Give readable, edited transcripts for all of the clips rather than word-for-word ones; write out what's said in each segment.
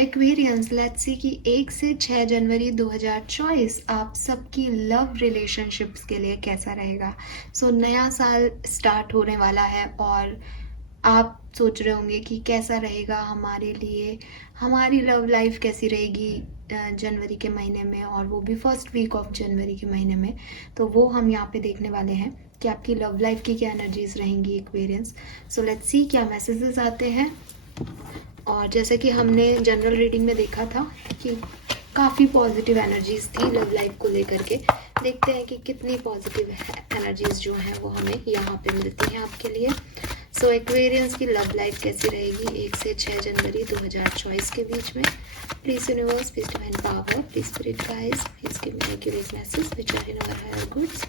Aquarians, let's see कि 1 से 6 जनवरी 2024 आप सबकी लव रिलेशनशिप्स के लिए कैसा रहेगा। नया साल स्टार्ट होने वाला है और आप सोच रहे होंगे कि कैसा रहेगा हमारे लिए, हमारी लव लाइफ कैसी रहेगी जनवरी के महीने में, और वो भी फर्स्ट वीक ऑफ जनवरी के महीने में। तो वो हम यहाँ पे देखने वाले हैं कि आपकी लव लाइफ की क्या एनर्जीज रहेंगी एक्वेरियंस। लेट्स सी क्या मैसेजेस आते हैं। और जैसे कि हमने जनरल रीडिंग में देखा था कि काफ़ी पॉजिटिव एनर्जीज थी लव लाइफ को लेकर के, देखते हैं कि कितनी पॉजिटिव एनर्जीज जो हैं वो हमें यहाँ पे मिलती हैं आपके लिए। एक्वेरियंस की लव लाइफ कैसी रहेगी 1 से 6 जनवरी 2024 के बीच में। Please universe, please divine power, please spirit guides, please give me accurate message which are in our higher goods.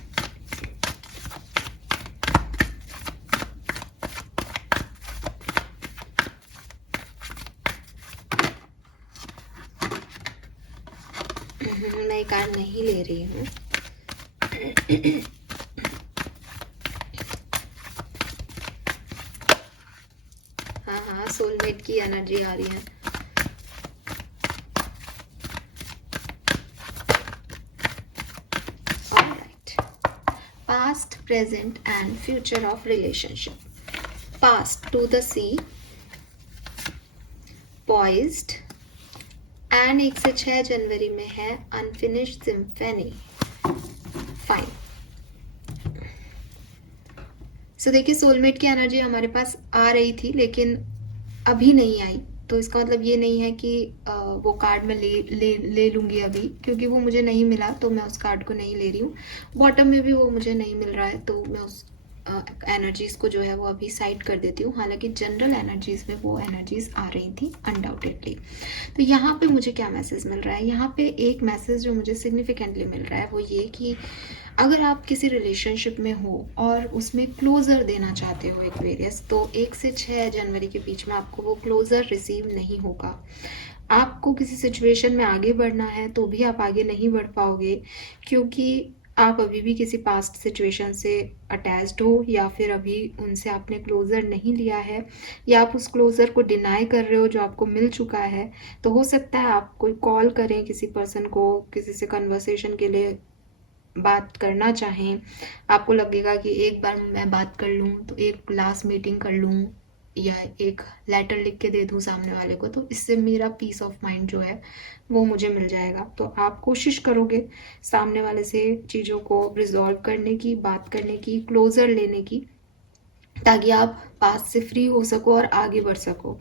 मैं कार्ड नहीं ले रही हूँ। हाँ, सोलमेट की एनर्जी आ रही है। Alright, past, present and future of relationship. Past to the sea, poised, and 1 से 6 जनवरी में है अनफिनिश्ड सिम्फनी। फाइन। देखिए, सोलमेट की एनर्जी हमारे पास आ रही थी लेकिन अभी नहीं आई, तो इसका मतलब ये नहीं है कि वो कार्ड मैं ले लूँगी अभी, क्योंकि वो मुझे नहीं मिला तो मैं उस कार्ड को नहीं ले रही हूँ। बॉटम में भी वो मुझे नहीं मिल रहा है तो मैं उस एनर्जीज़ को जो है वो अभी साइड कर देती हूँ। हालांकि जनरल एनर्जीज़ में वो एनर्जीज़ आ रही थी अनडाउटेडली। तो यहाँ पे मुझे क्या मैसेज मिल रहा है, यहाँ पे एक मैसेज जो मुझे सिग्निफिकेंटली मिल रहा है वो ये कि अगर आप किसी रिलेशनशिप में हो और उसमें क्लोज़र देना चाहते हो एक्वेरियस, तो 1 से 6 जनवरी के बीच में आपको वो क्लोज़र रिसीव नहीं होगा। आपको किसी सिचुएशन में आगे बढ़ना है तो भी आप आगे नहीं बढ़ पाओगे, क्योंकि आप अभी भी किसी पास्ट सिचुएशन से अटैच्ड हो, या फिर अभी उनसे आपने क्लोज़र नहीं लिया है, या आप उस क्लोज़र को डिनाई कर रहे हो जो आपको मिल चुका है। तो हो सकता है आप कोई कॉल करें किसी पर्सन को, किसी से कन्वर्सेशन के लिए बात करना चाहें, आपको लगेगा कि एक बार मैं बात कर लूँ, तो एक लास्ट मीटिंग कर लूँ या एक लेटर लिख के दे दूँ सामने वाले को, तो इससे मेरा पीस ऑफ माइंड जो है वो मुझे मिल जाएगा। तो आप कोशिश करोगे सामने वाले से चीज़ों को रिजॉल्व करने की, बात करने की, क्लोज़र लेने की, ताकि आप पास से फ्री हो सको और आगे बढ़ सको।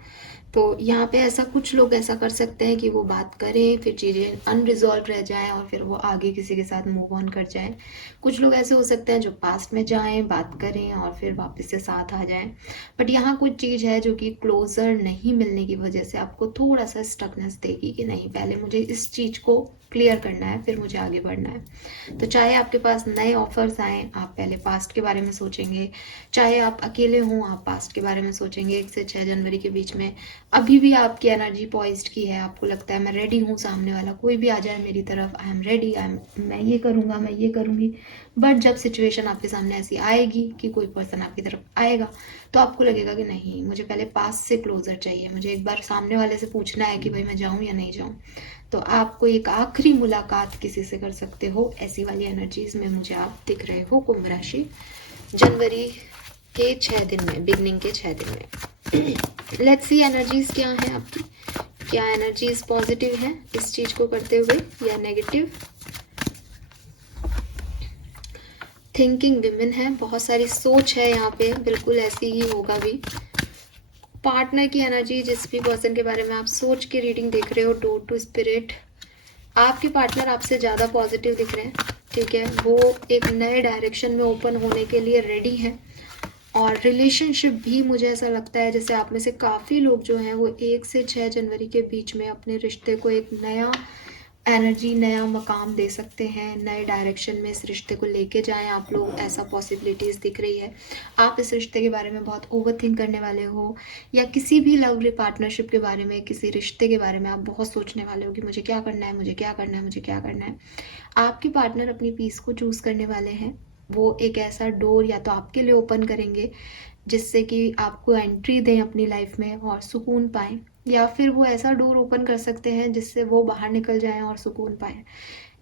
तो यहाँ पे ऐसा कुछ लोग ऐसा कर सकते हैं कि वो बात करें, फिर चीज़ें अनरिजॉल्व रह जाएं और फिर वो आगे किसी के साथ मूव ऑन कर जाएं। कुछ लोग ऐसे हो सकते हैं जो पास्ट में जाएं, बात करें और फिर वापस से साथ आ जाएं। बट यहाँ कुछ चीज़ है जो कि क्लोजर नहीं मिलने की वजह से आपको थोड़ा सा स्टकनेस देगी कि नहीं, पहले मुझे इस चीज़ को क्लियर करना है, फिर मुझे आगे बढ़ना है। तो चाहे आपके पास नए ऑफर्स आएँ, आप पहले पास्ट के बारे में सोचेंगे, चाहे आप अकेले हों, आप पास्ट के बारे में सोचेंगे। 1 से 6 जनवरी के बीच में अभी भी आपकी एनर्जी पॉइज्ड की है, आपको लगता है मैं रेडी हूँ, सामने वाला कोई भी आ जाए मेरी तरफ, आई एम रेडी, मैं ये करूँगा, मैं ये करूँगी। बट जब सिचुएशन आपके सामने ऐसी आएगी कि कोई पर्सन आपकी तरफ आएगा, तो आपको लगेगा कि नहीं, मुझे पहले पास से क्लोजर चाहिए, मुझे एक बार सामने वाले से पूछना है कि भाई मैं जाऊँ या नहीं जाऊँ। तो आपको एक आखिरी मुलाकात किसी से कर सकते हो, ऐसी वाली एनर्जीज में मुझे आप दिख रहे हो कुंभ राशि, जनवरी के 6 दिन में, बिगनिंग के 6 दिन में। लेट्स सी एनर्जीज क्या हैं आपकी, क्या एनर्जीज पॉजिटिव हैं इस चीज को करते हुए या नेगेटिव। थिंकिंग विमेन है, बहुत सारी सोच है यहाँ पे, बिल्कुल ऐसी ही होगा भी। पार्टनर की एनर्जी, जिस भी पर्सन के बारे में आप सोच के रीडिंग देख रहे हो, डोर टू स्पिरिट, आपके पार्टनर आपसे ज़्यादा पॉजिटिव दिख रहे हैं, ठीक है, वो एक नए डायरेक्शन में ओपन होने के लिए रेडी है। और रिलेशनशिप भी मुझे ऐसा लगता है जैसे आप में से काफ़ी लोग जो हैं वो 1 से 6 जनवरी के बीच में अपने रिश्ते को एक नया एनर्जी, नया मकाम दे सकते हैं, नए डायरेक्शन में इस रिश्ते को लेके जाएं आप लोग, ऐसा पॉसिबिलिटीज़ दिख रही है। आप इस रिश्ते के बारे में बहुत ओवरथिंक करने वाले हो, या किसी भी लवली पार्टनरशिप के बारे में, किसी रिश्ते के बारे में आप बहुत सोचने वाले हो कि मुझे क्या करना है, मुझे क्या करना है, मुझे क्या करना है। आपके पार्टनर अपनी पीस को चूज़ करने वाले हैं, वो एक ऐसा डोर या तो आपके लिए ओपन करेंगे जिससे कि आपको एंट्री दें अपनी लाइफ में और सुकून पाएं, या फिर वो ऐसा डोर ओपन कर सकते हैं जिससे वो बाहर निकल जाएं और सुकून पाएं,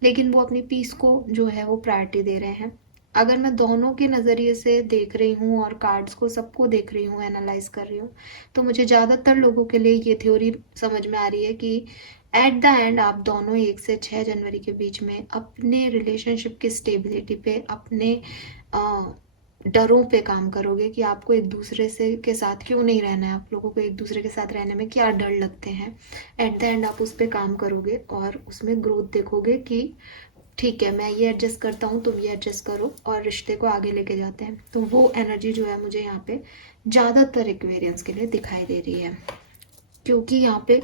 लेकिन वो अपनी पीस को जो है वो प्रायोरिटी दे रहे हैं। अगर मैं दोनों के नज़रिए से देख रही हूँ और कार्ड्स को सबको देख रही हूँ, एनालाइज कर रही हूँ, तो मुझे ज़्यादातर लोगों के लिए ये थ्योरी समझ में आ रही है कि एट द एंड आप दोनों 1 से 6 जनवरी के बीच में अपने रिलेशनशिप की स्टेबिलिटी पे, अपने डरों पे काम करोगे कि आपको एक दूसरे से के साथ क्यों नहीं रहना है, आप लोगों को एक दूसरे के साथ रहने में क्या डर लगते हैं। एट द एंड आप उस पर काम करोगे और उसमें ग्रोथ देखोगे कि ठीक है, मैं ये एडजस्ट करता हूँ, तुम ये एडजस्ट करो, और रिश्ते को आगे लेके जाते हैं। तो वो एनर्जी जो है मुझे यहाँ पे ज़्यादातर एक्वेरियंस के लिए दिखाई दे रही है, क्योंकि यहाँ पे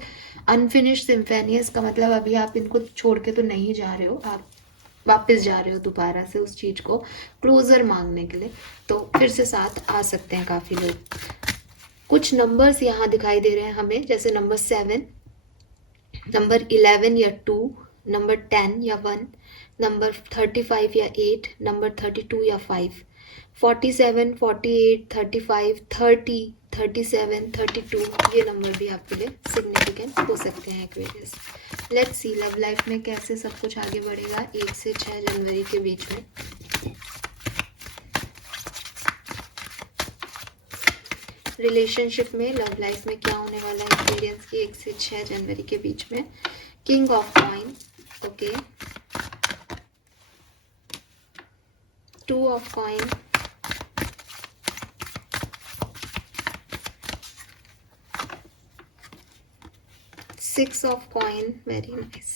अनफिनिश्ड सिम्फेनियस का मतलब अभी आप इनको छोड़ के तो नहीं जा रहे हो, आप वापस जा रहे हो दोबारा से उस चीज़ को क्लोजर मांगने के लिए। तो फिर से साथ आ सकते हैं काफ़ी लोग। कुछ नंबर्स यहाँ दिखाई दे रहे हैं हमें, जैसे नंबर 7, नंबर 11 या 2, नंबर 10 या 1, नंबर 35 या 8, नंबर 32 या 5, 47, 48, 35, 30, 37, 32, ये नंबर भी आपके लिए सिग्निफिकेंट हो सकते हैं Aquarius. Let's see love life में कैसे सब कुछ आगे बढ़ेगा 1 से 6 जनवरी के बीच में। रिलेशनशिप में, लव लाइफ में क्या होने वाला है एक्वेरियंस की 1 से 6 जनवरी के बीच में। King of coin, okay, 2 of coin, 6 of coin, very nice,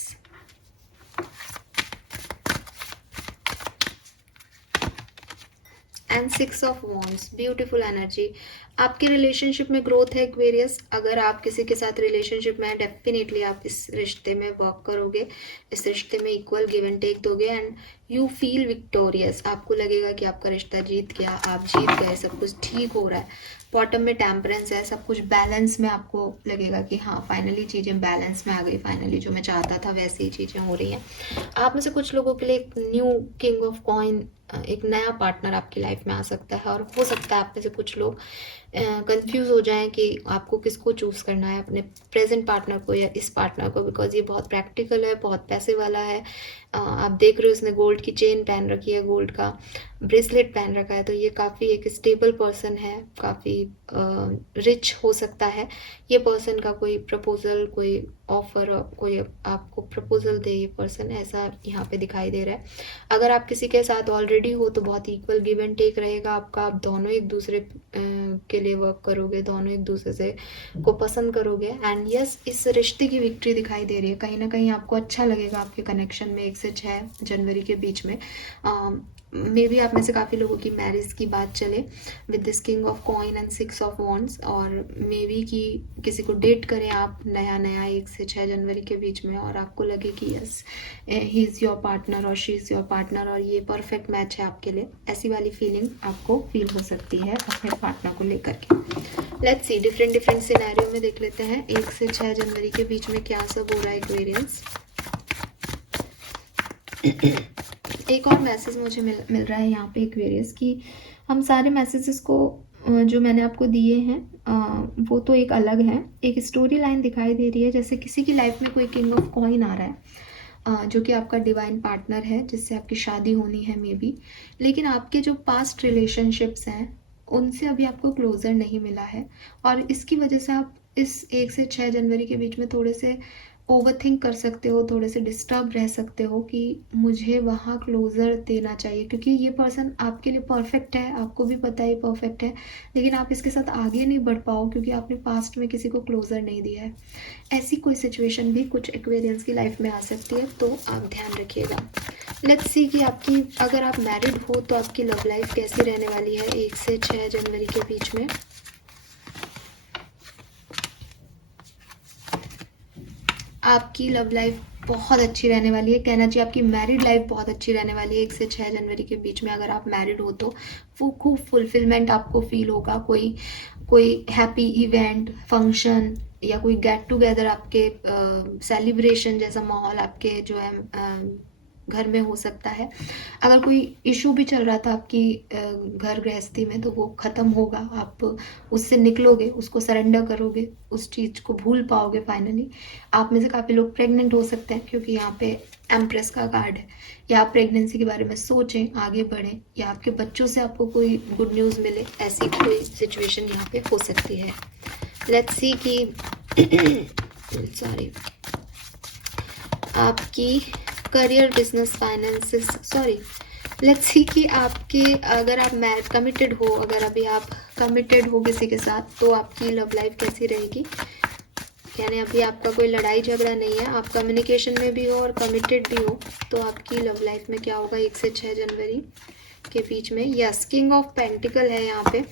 and 6 of wands, beautiful energy. आपके रिलेशनशिप में ग्रोथ है एक्वेरियस। अगर आप किसी के साथ रिलेशनशिप में हैं, डेफिनेटली आप इस रिश्ते में वर्क करोगे, इस रिश्ते में इक्वल गिव एंड टेक दोगे, एंड यू फील विक्टोरियस। आपको लगेगा कि आपका रिश्ता जीत गया, आप जीत गए, सब कुछ ठीक हो रहा है। बॉटम में टेम्परेंस है, सब कुछ बैलेंस में, आपको लगेगा कि हाँ फाइनली चीज़ें बैलेंस में आ गई, फाइनली जो मैं चाहता था वैसे ही चीज़ें हो रही हैं। आप में से कुछ लोगों के लिए एक न्यू किंग ऑफ कॉइन, एक नया पार्टनर आपकी लाइफ में आ सकता है, और हो सकता है आप में से कुछ लोग कंफ्यूज हो जाएं कि आपको किसको चूज़ करना है, अपने प्रेजेंट पार्टनर को या इस पार्टनर को, बिकॉज ये बहुत प्रैक्टिकल है, बहुत पैसे वाला है। आप देख रहे हो उसने गोल्ड की चेन पहन रखी है, गोल्ड का ब्रेसलेट पहन रखा है, तो ये काफ़ी एक स्टेबल पर्सन है, काफ़ी रिच हो सकता है। ये पर्सन का कोई प्रपोजल, कोई ऑफर, कोई आपको प्रपोजल दे ये पर्सन, ऐसा यहाँ पे दिखाई दे रहा है। अगर आप किसी के साथ ऑलरेडी हो तो बहुत इक्वल गिव एंड टेक रहेगा आपका, आप दोनों एक दूसरे के लिए वर्क करोगे, दोनों एक दूसरे से को पसंद करोगे, एंड यस इस रिश्ते की विक्ट्री दिखाई दे रही है। कहीं ना कहीं आपको अच्छा लगेगा आपके कनेक्शन में 1 से 6 जनवरी के बीच में। मे बी आप में से काफ़ी लोगों की मैरिज की बात चले with this king of coin and 6 of wands, और मे बी कि किसी को डेट करें आप नया 1 से 6 जनवरी के बीच में, और आपको लगे कि yes he is your partner और शी इज़ योर पार्टनर और ये परफेक्ट मैच है आपके लिए। ऐसी वाली फीलिंग आपको फील हो सकती है अपने पार्टनर को लेकर के। लेट्स सी डिफरेंट सिनेरियो में देख लेते हैं 1 से 6 जनवरी के बीच में क्या सब हो रहा है एक्वेरियंस। एक और मैसेज मुझे मिल रहा है यहाँ पे एक्वेरियस की हम सारे मैसेजेस को जो मैंने आपको दिए हैं वो तो एक अलग है, एक स्टोरी लाइन दिखाई दे रही है, जैसे किसी की लाइफ में कोई किंग ऑफ कॉइन आ रहा है जो कि आपका डिवाइन पार्टनर है, जिससे आपकी शादी होनी है मे बी, लेकिन आपके जो पास्ट रिलेशनशिप्स हैं उनसे अभी आपको क्लोजर नहीं मिला है, और इसकी वजह से आप इस 1 से 6 जनवरी के बीच में थोड़े से ओवरथिंक कर सकते हो, थोड़े से डिस्टर्ब रह सकते हो कि मुझे वहाँ क्लोज़र देना चाहिए, क्योंकि ये पर्सन आपके लिए परफेक्ट है, आपको भी पता है परफेक्ट है, लेकिन आप इसके साथ आगे नहीं बढ़ पाओ क्योंकि आपने पास्ट में किसी को क्लोज़र नहीं दिया है। ऐसी कोई सिचुएशन भी कुछ एक्वेरियंस की लाइफ में आ सकती है, तो आप ध्यान रखिएगा। लेट्स सी कि आपकी, अगर आप मैरिड हो तो आपकी लव लाइफ कैसी रहने वाली है 1 से 6 जनवरी के बीच में। आपकी लव लाइफ बहुत अच्छी रहने वाली है, कहना चाहिए आपकी मैरिड लाइफ बहुत अच्छी रहने वाली है 1 से 6 जनवरी के बीच में। अगर आप मैरिड हो तो वो खूब फुलफिलमेंट आपको फील होगा, कोई हैप्पी इवेंट, फंक्शन या कोई गेट टुगेदर, आपके सेलिब्रेशन जैसा माहौल आपके जो है घर में हो सकता है। अगर कोई इशू भी चल रहा था आपकी घर गृहस्थी में, तो वो ख़त्म होगा, आप उससे निकलोगे, उसको सरेंडर करोगे, उस चीज़ को भूल पाओगे फाइनली। आप में से काफ़ी लोग प्रेग्नेंट हो सकते हैं, क्योंकि यहाँ पे एम्प्रेस का कार्ड है। या आप प्रेगनेंसी के बारे में सोचें, आगे बढ़ें, या आपके बच्चों से आपको कोई गुड न्यूज़ मिले, ऐसी कोई सिचुएशन यहाँ पे हो सकती है। लेट्स सी कि सॉरी आपकी career, business, finances, sorry let's see कि आपके, अगर आप कमिटेड हो, अगर अभी आप कमिटेड हो किसी के साथ, तो आपकी लव लाइफ कैसी रहेगी। यानी अभी आपका कोई लड़ाई झगड़ा नहीं है, आप कम्युनिकेशन में भी हो और कमिटेड भी हो, तो आपकी लव लाइफ में क्या होगा 1 से 6 जनवरी के बीच में। यस, किंग ऑफ पेंटिकल है यहाँ पे।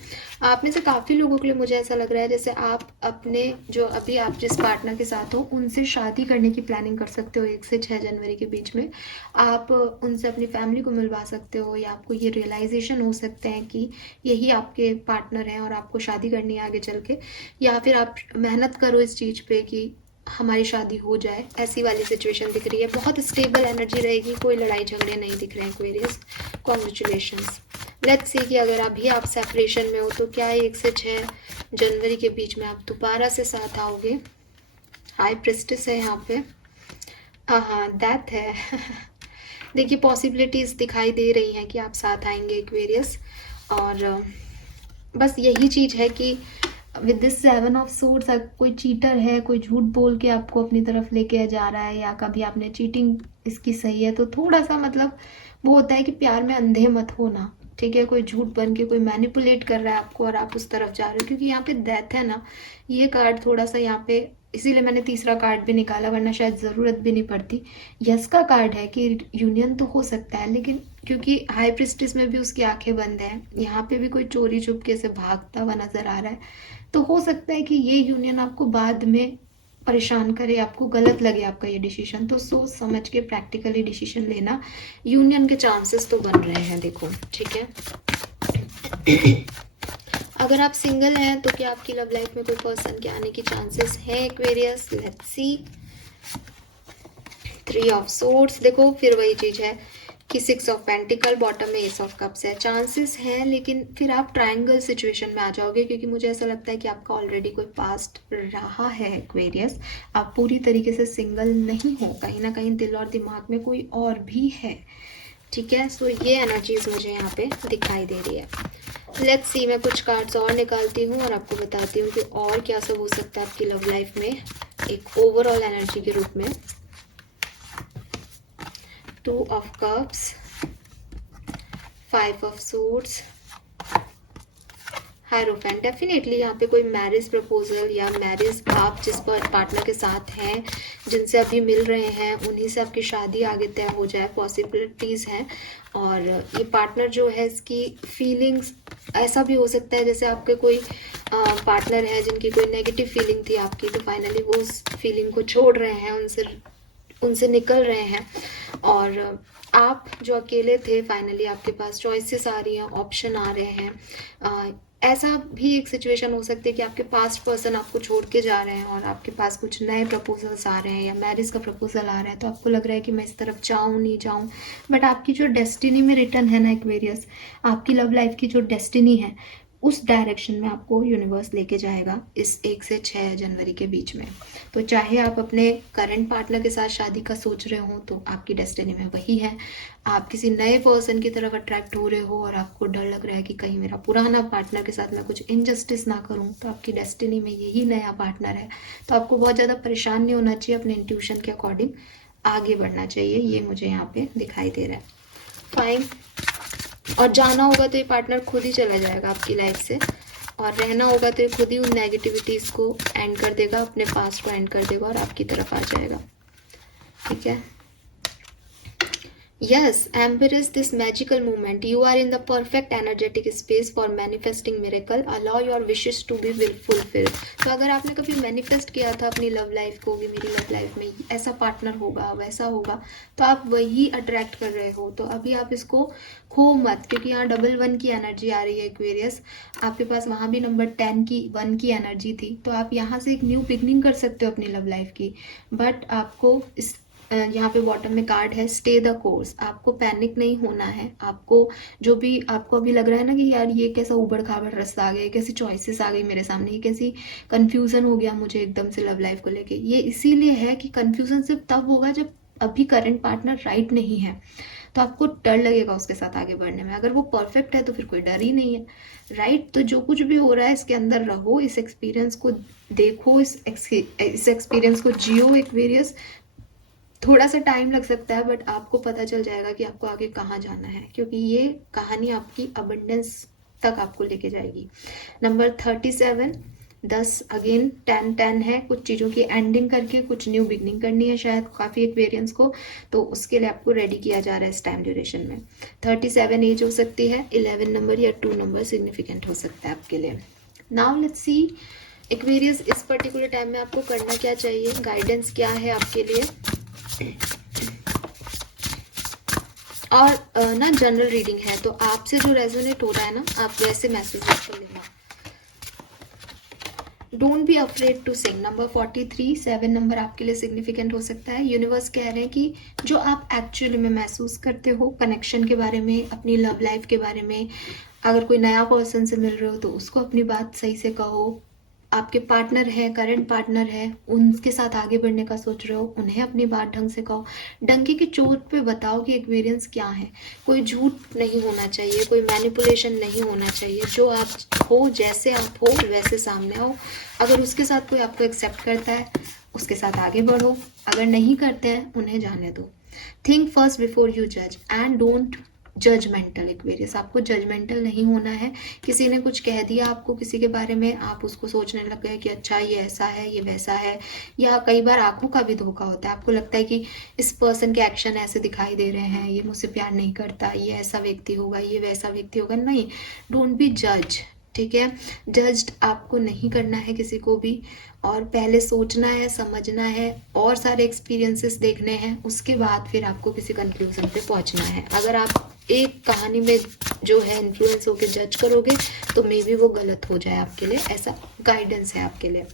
आप में से काफ़ी लोगों के लिए मुझे ऐसा लग रहा है जैसे आप अपने, जो अभी आप जिस पार्टनर के साथ हो, उनसे शादी करने की प्लानिंग कर सकते हो 1 से 6 जनवरी के बीच में। आप उनसे अपनी फैमिली को मिलवा सकते हो, या आपको ये रियलाइजेशन हो सकते हैं कि यही आपके पार्टनर हैं और आपको शादी करनी है आगे चल के, या फिर आप मेहनत करो इस चीज़ पे कि हमारी शादी हो जाए, ऐसी वाली सिचुएशन दिख रही है। बहुत स्टेबल एनर्जी रहेगी, कोई लड़ाई झगड़े नहीं दिख रहे हैं एक्वेरियस। कॉन्ग्रेचुलेशंस। लेट्स सी कि अगर अभी आप सेपरेशन में हो, तो क्या 1 से 6 जनवरी के बीच में आप दोबारा से साथ आओगे। हाई प्रिस्टेस है यहाँ पे, हाँ डेथ है देखिए पॉसिबिलिटीज़ दिखाई दे रही हैं कि आप साथ आएंगे एक्वेरियस। और बस यही चीज़ है कि विद दिस 7 ऑफ सोर्ड्स, कोई चीटर है, कोई झूठ बोल के आपको अपनी तरफ लेके जा रहा है, या कभी आपने चीटिंग इसकी सही है, तो थोड़ा सा मतलब वो होता है कि प्यार में अंधे मत होना, ठीक है। कोई झूठ बन के कोई मैनिपुलेट कर रहा है आपको और आप उस तरफ जा रहे हो, क्योंकि यहाँ पे डेथ है ना, ये कार्ड थोड़ा सा यहाँ पे, इसीलिए मैंने तीसरा कार्ड भी निकाला, वरना शायद ज़रूरत भी नहीं पड़ती। यस का कार्ड है कि यूनियन तो हो सकता है, लेकिन क्योंकि हाई प्रिस्टेस में भी उसकी आंखें बंद हैं, यहाँ पे भी कोई चोरी चुपके से भागता हुआ नजर आ रहा है, तो हो सकता है कि ये यूनियन आपको बाद में परेशान करे, आपको गलत लगे आपका ये डिसीजन। तो सोच समझ के प्रैक्टिकली डिसीजन लेना। यूनियन के चांसेस तो बन रहे हैं, देखो, ठीक है। अगर आप सिंगल हैं, तो क्या आपकी लव लाइफ में कोई पर्सन के आने की चांसेस हैं Aquarius. Let's see. 3 of swords, देखो फिर वही चीज़ है कि 6 ऑफ पेंटिकल, बॉटम में एस ऑफ कप्स है। चांसेस हैं, लेकिन फिर आप ट्रायंगल सिचुएशन में आ जाओगे, क्योंकि मुझे ऐसा लगता है कि आपका ऑलरेडी कोई पास्ट रहा है एक्वेरियस। आप पूरी तरीके से सिंगल नहीं हो, कहीं ना कहीं दिल और दिमाग में कोई और भी है, ठीक है। सो ये एनर्जीज मुझे यहाँ पे दिखाई दे रही है। लेट्स सी, मैं कुछ कार्ड्स और निकालती हूँ और आपको बताती हूँ कि और क्या सब हो सकता है आपकी लव लाइफ में एक ओवरऑल एनर्जी के रूप में। 2 of cups, 5 of suits, hierophant. Definitely यहाँ पे कोई मैरिज प्रपोजल या मैरिज, आप जिस पार्टनर के साथ हैं, जिनसे अभी मिल रहे हैं, उन्हीं से आपकी शादी आगे तय हो जाए, पॉसिबिलिटीज़ हैं। और ये पार्टनर जो है, इसकी फीलिंग्स, ऐसा भी हो सकता है जैसे आपके कोई पार्टनर है जिनकी कोई नेगेटिव फीलिंग थी आपकी, तो फाइनली वो उस फीलिंग को छोड़ रहे हैं, उनसे निकल रहे हैं। और आप जो अकेले थे, फाइनली आपके पास चॉइसेस आ रही हैं, ऑप्शन आ रहे हैं। ऐसा भी एक सिचुएशन हो सकती है कि आपके पास्ट पर्सन आपको छोड़ के जा रहे हैं और आपके पास कुछ नए प्रपोजल्स आ रहे हैं या मैरिज का प्रपोजल आ रहा है, तो आपको लग रहा है कि मैं इस तरफ जाऊं नहीं जाऊं। बट आपकी जो डेस्टिनी में रिटर्न है ना एक्वेरियस, आपकी लव लाइफ की जो डेस्टिनी है, उस डायरेक्शन में आपको यूनिवर्स लेके जाएगा इस 1 से 6 जनवरी के बीच में। तो चाहे आप अपने करंट पार्टनर के साथ शादी का सोच रहे हो, तो आपकी डेस्टिनी में वही है। आप किसी नए पर्सन की तरफ अट्रैक्ट हो रहे हो और आपको डर लग रहा है कि कहीं मेरा पुराना पार्टनर के साथ मैं कुछ इनजस्टिस ना करूं, तो आपकी डेस्टिनी में यही नया पार्टनर है। तो आपको बहुत ज़्यादा परेशान नहीं होना चाहिए, अपने इंट्यूशन के अकॉर्डिंग आगे बढ़ना चाहिए, ये मुझे यहाँ पे दिखाई दे रहा है। फाइन। और जाना होगा तो ये पार्टनर खुद ही चला जाएगा आपकी लाइफ से, और रहना होगा तो ये खुद ही उन नेगेटिविटीज़ को एंड कर देगा, अपने पास्ट को एंड कर देगा और आपकी तरफ आ जाएगा, ठीक है। Yes, embrace this magical moment. You are in the perfect energetic space for manifesting miracle. Allow your wishes to be fulfilled. तो अगर आपने कभी मैनिफेस्ट किया था अपनी लव लाइफ को कि मेरी लव लाइफ में ऐसा पार्टनर होगा, वैसा होगा, तो आप वही अट्रैक्ट कर रहे हो। तो अभी आप इसको खो मत, क्योंकि यहाँ डबल 1 की एनर्जी आ रही है एक्वेरियस। आपके पास वहाँ भी नंबर 10 की 1 की एनर्जी थी, तो आप यहाँ से एक न्यू बिगनिंग कर सकते हो अपनी लव लाइफ की। बट आपको इस यहाँ पे बॉटम में कार्ड है, स्टे द कोर्स। आपको पैनिक नहीं होना है। आपको जो भी आपको अभी लग रहा है ना कि यार ये कैसा उबड़ खाबड़ रास्ता आ गया, कैसी चॉइसेस आ गई मेरे सामने, ये कैसी कन्फ्यूज़न हो गया मुझे एकदम से लव लाइफ को लेके, ये इसीलिए है कि कन्फ्यूज़न सिर्फ तब होगा जब अभी करंट पार्टनर राइट नहीं है, तो आपको डर लगेगा उसके साथ आगे बढ़ने में। अगर वो परफेक्ट है तो फिर कोई डर ही नहीं है, राइट। तो जो कुछ भी हो रहा है इसके अंदर रहो, इस एक्सपीरियंस को देखो, इस एक्सपीरियंस को जियो एक्वेरियस। थोड़ा सा टाइम लग सकता है बट आपको पता चल जाएगा कि आपको आगे कहाँ जाना है, क्योंकि ये कहानी आपकी अबंडेंस तक आपको लेके जाएगी। नंबर 37, 10 अगेन 10 है। कुछ चीज़ों की एंडिंग करके कुछ न्यू बिगनिंग करनी है शायद काफ़ी एक्वेरियंस को, तो उसके लिए आपको रेडी किया जा रहा है इस टाइम ड्यूरेशन में। 37 एज हो सकती है, 11 नंबर या 2 नंबर सिग्निफिकेंट हो सकता है आपके लिए। नाउ लेट्स सी एक्वेरियस इस पर्टिकुलर टाइम में आपको करना क्या चाहिए, गाइडेंस क्या है आपके लिए। और ना जनरल रीडिंग है, तो आपसे जो रेजोनेट हो रहा है ना आप वैसे मैसेज कर लेना। Don't be afraid to sing. Number 43, 7 number आपके लिए सिग्निफिकेंट हो सकता है। यूनिवर्स कह रहे हैं कि जो आप एक्चुअली में महसूस करते हो कनेक्शन के बारे में, अपनी लव लाइफ के बारे में, अगर कोई नया पर्सन से मिल रहे हो तो उसको अपनी बात सही से कहो। आपके पार्टनर है, करंट पार्टनर है, उनके साथ आगे बढ़ने का सोच रहे हो, उन्हें अपनी बात ढंग से कहो। डंके की चोट पे बताओ कि एक्सपीरियंस क्या है। कोई झूठ नहीं होना चाहिए, कोई मैनिपुलेशन नहीं होना चाहिए। जो आप हो, जैसे आप हो वैसे सामने आओ। अगर उसके साथ कोई आपको एक्सेप्ट करता है उसके साथ आगे बढ़ो, अगर नहीं करते हैं उन्हें जाने दो। थिंक फर्स्ट बिफोर यू जज एंड डोंट जजमेंटल। एक्वेरियस आपको जजमेंटल नहीं होना है। किसी ने कुछ कह दिया आपको किसी के बारे में, आप उसको सोचने लग गए कि अच्छा ये ऐसा है, ये वैसा है। या कई बार आंखों का भी धोखा होता है, आपको लगता है कि इस पर्सन के एक्शन ऐसे दिखाई दे रहे हैं, ये मुझसे प्यार नहीं करता, ये ऐसा व्यक्ति होगा, ये वैसा व्यक्ति होगा। नहीं, डोंट बी जज, ठीक है। जज्ड आपको नहीं करना है किसी को भी, और पहले सोचना है, समझना है, और सारे एक्सपीरियंसेस देखने हैं, उसके बाद फिर आपको किसी कंक्लूजन पे पहुंचना है। अगर आप एक कहानी में जो है इन्फ्लुएंस होकर जज करोगे तो मे बी वो गलत हो जाए आपके लिए, ऐसा गाइडेंस है आपके लिए।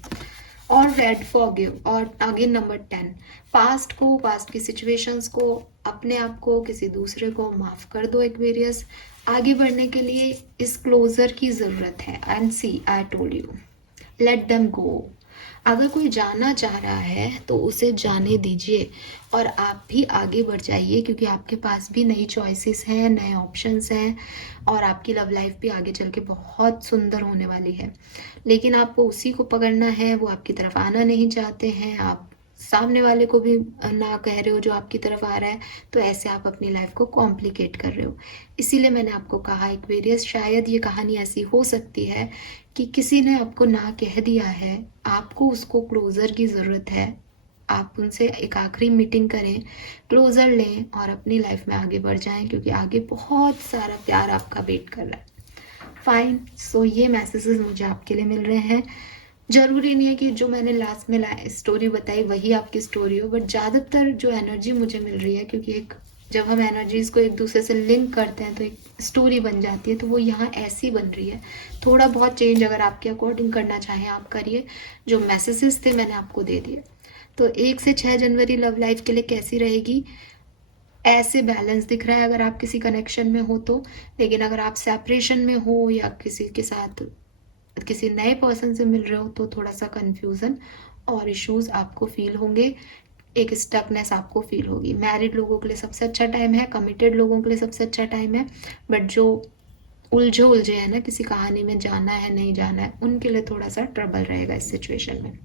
और रेड फॉरगिव। और आगे नंबर 10, पास्ट को, पास्ट की सिचुएशंस को, अपने आप को, किसी दूसरे को माफ़ कर दो एक्वेरियस। आगे बढ़ने के लिए इस क्लोजर की ज़रूरत है। And see I told you, let them go. अगर कोई जाना चाह रहा है तो उसे जाने दीजिए और आप भी आगे बढ़ जाइए, क्योंकि आपके पास भी नई चॉइसेस हैं, नए ऑप्शंस हैं, और आपकी लव लाइफ भी आगे चल के बहुत सुंदर होने वाली है। लेकिन आपको उसी को पकड़ना है, वो आपकी तरफ आना नहीं चाहते हैं, आप सामने वाले को भी ना कह रहे हो जो आपकी तरफ आ रहा है, तो ऐसे आप अपनी लाइफ को कॉम्प्लिकेट कर रहे हो। इसीलिए मैंने आपको कहा एक्वेरियस, शायद ये कहानी ऐसी हो सकती है कि किसी ने आपको ना कह दिया है, आपको उसको क्लोजर की ज़रूरत है। आप उनसे एक आखिरी मीटिंग करें, क्लोजर लें और अपनी लाइफ में आगे बढ़ जाएं, क्योंकि आगे बहुत सारा प्यार आपका वेट कर रहा है। फाइन, सो ये मैसेजेस मुझे आपके लिए मिल रहे हैं। ज़रूरी नहीं है कि जो मैंने लास्ट में स्टोरी बताई वही आपकी स्टोरी हो, बट ज़्यादातर जो एनर्जी मुझे मिल रही है, क्योंकि एक जब हम एनर्जीज़ को एक दूसरे से लिंक करते हैं तो एक स्टोरी बन जाती है, तो वो यहाँ ऐसी बन रही है। थोड़ा बहुत चेंज अगर आपके अकॉर्डिंग करना चाहें आप करिए, जो मैसेजेस थे मैंने आपको दे दिए। तो 1 से 6 जनवरी लव लाइफ के लिए कैसी रहेगी, ऐसे बैलेंस दिख रहा है अगर आप किसी कनेक्शन में हो तो। लेकिन अगर आप सेपरेशन में हो या किसी के साथ किसी नए पर्सन से मिल रहे हो तो थोड़ा सा कन्फ्यूज़न और इश्यूज आपको फील होंगे, एक स्टकनेस आपको फील होगी। मैरिड लोगों के लिए सबसे अच्छा टाइम है, कमिटेड लोगों के लिए सबसे अच्छा टाइम है, बट जो उलझे है ना, किसी कहानी में जाना है नहीं जाना है, उनके लिए थोड़ा सा ट्रबल रहेगा इस सिचुएशन में।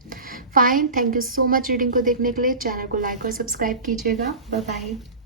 Fine, thank you so much reading को देखने के लिए। चैनल को लाइक और सब्सक्राइब कीजिएगा। Bye bye.